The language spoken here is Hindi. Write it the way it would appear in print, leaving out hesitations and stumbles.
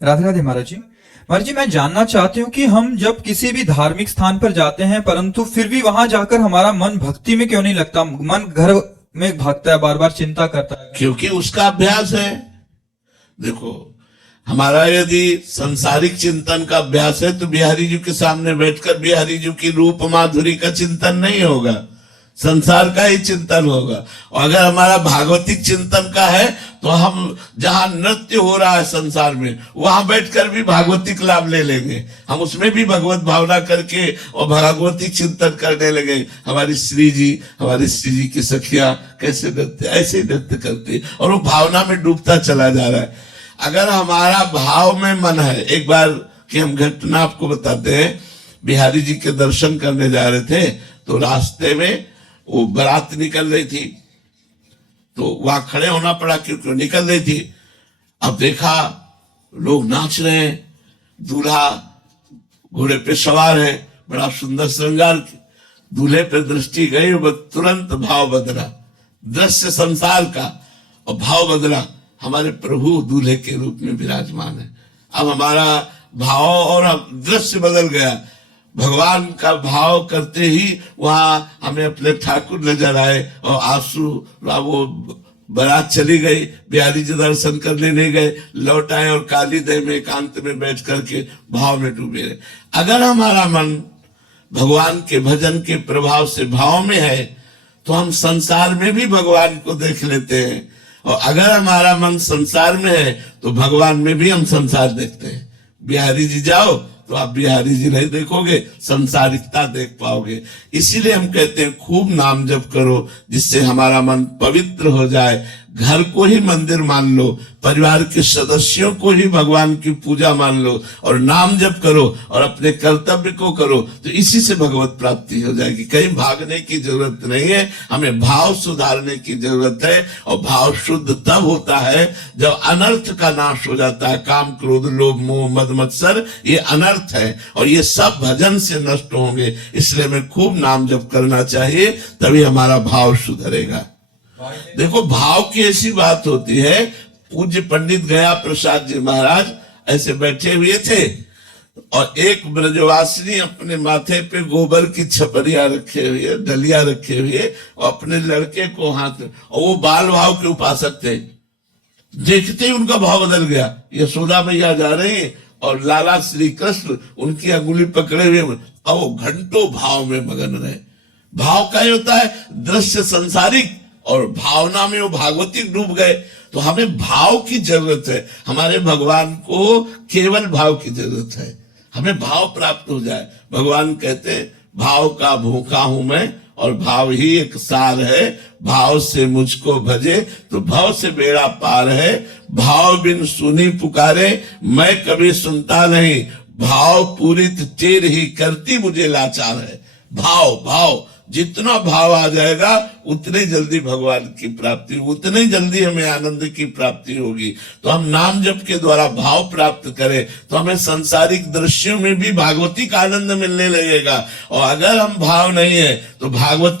राधे राधे महाराज जी। महाराज जी, मैं जानना चाहती हूँ कि हम जब किसी भी धार्मिक स्थान पर जाते हैं परंतु फिर भी वहां जाकर हमारा मन भक्ति में क्यों नहीं लगता? मन घर में भागता है, बार बार चिंता करता है। क्योंकि उसका अभ्यास है। देखो, हमारा यदि सांसारिक चिंतन का अभ्यास है तो बिहारी जी के सामने बैठकर बिहारी जी की रूप माधुरी का चिंतन नहीं होगा, संसार का ही चिंतन होगा। और अगर हमारा भागवतिक चिंतन का है तो हम जहां नृत्य हो रहा है संसार में वहां बैठकर भी भागवतिक लाभ ले लेंगे। हम उसमें भी भगवत भावना करके और भागवतिक चिंतन करने लगे। हमारी श्री जी की सखिया कैसे नृत्य, ऐसे नृत्य करते और वो भावना में डूबता चला जा रहा है। अगर हमारा भाव में मन है, एक बार की हम घटना आपको बताते हैं। बिहारी जी के दर्शन करने जा रहे थे तो रास्ते में वो बारात निकल रही थी तो वहां खड़े होना पड़ा क्योंकि निकल रही थी। अब देखा लोग नाच रहे हैं, दूल्हा घोड़े पे सवार है, बड़ा सुंदर श्रृंगार। दूल्हे पे दृष्टि गई और तुरंत भाव बदला, दृश्य संसार का और भाव बदला। हमारे प्रभु दूल्हे के रूप में विराजमान है। अब हमारा भाव और दृश्य बदल गया। भगवान का भाव करते ही वहां हमें अपने ठाकुर नजर आए और आंसू, वो बारात चली गई। बिहारी जी दर्शन करने नहीं गए, लौट आए और काली दह में एकांत में बैठ करके भाव में डूबे रहे। अगर हमारा मन भगवान के भजन के प्रभाव से भाव में है तो हम संसार में भी भगवान को देख लेते हैं, और अगर हमारा मन संसार में है तो भगवान में भी हम संसार देखते हैं। बिहारी जी जाओ तो आप बिहारी जी नहीं देखोगे, संसारिकता देख पाओगे। इसीलिए हम कहते हैं खूब नाम जप करो जिससे हमारा मन पवित्र हो जाए। घर को ही मंदिर मान लो, परिवार के सदस्यों को ही भगवान की पूजा मान लो और नाम जप करो और अपने कर्तव्य को करो, तो इसी से भगवत प्राप्ति हो जाएगी। कहीं भागने की जरूरत नहीं है, हमें भाव सुधारने की जरूरत है। और भाव शुद्ध तब होता है जब अनर्थ का नाश हो जाता है। काम, क्रोध, लोभ, मोह, मद, मत्सर, ये अनर्थ है और ये सब भजन से नष्ट होंगे। इसलिए हमें खूब नाम जप करना चाहिए, तभी हमारा भाव सुधरेगा। देखो, भाव की ऐसी बात होती है। पूज्य पंडित गया प्रसाद जी महाराज ऐसे बैठे हुए थे और एक ब्रजवासिनी अपने माथे पे गोबर की छपरिया रखे हुए, डलिया रखे हुए और अपने लड़के को हाथ, और वो बाल भाव के उपासक थे। देखते ही उनका भाव बदल गया। यशोदा मैया जा रही है और लाला श्री कृष्ण उनकी अंगुली पकड़े हुए और वो घंटों भाव में मगन रहे। भाव का ही होता है दृश्य संसारिक, और भावना में वो भागवतिक डूब गए। तो हमें भाव की जरूरत है। हमारे भगवान को केवल भाव की जरूरत है, हमें भाव प्राप्त हो जाए। भगवान कहते हैं भाव का भूखा हूं मैं और भाव ही एक सार है। भाव से मुझको भजे तो भाव से बेड़ा पार है। भाव बिन सुनी पुकारे मैं कभी सुनता नहीं। भाव पूरित चेर ही करती मुझे लाचार है। भाव भाव जितना भाव आ जाएगा उतने जल्दी भगवान की प्राप्ति, उतने जल्दी हमें आनंद की प्राप्ति होगी। तो हम नाम जप के द्वारा भाव प्राप्त करें तो हमें सांसारिक दृश्यों में भी भागवतिक आनंद मिलने लगेगा। और अगर हम भाव नहीं है तो भागवत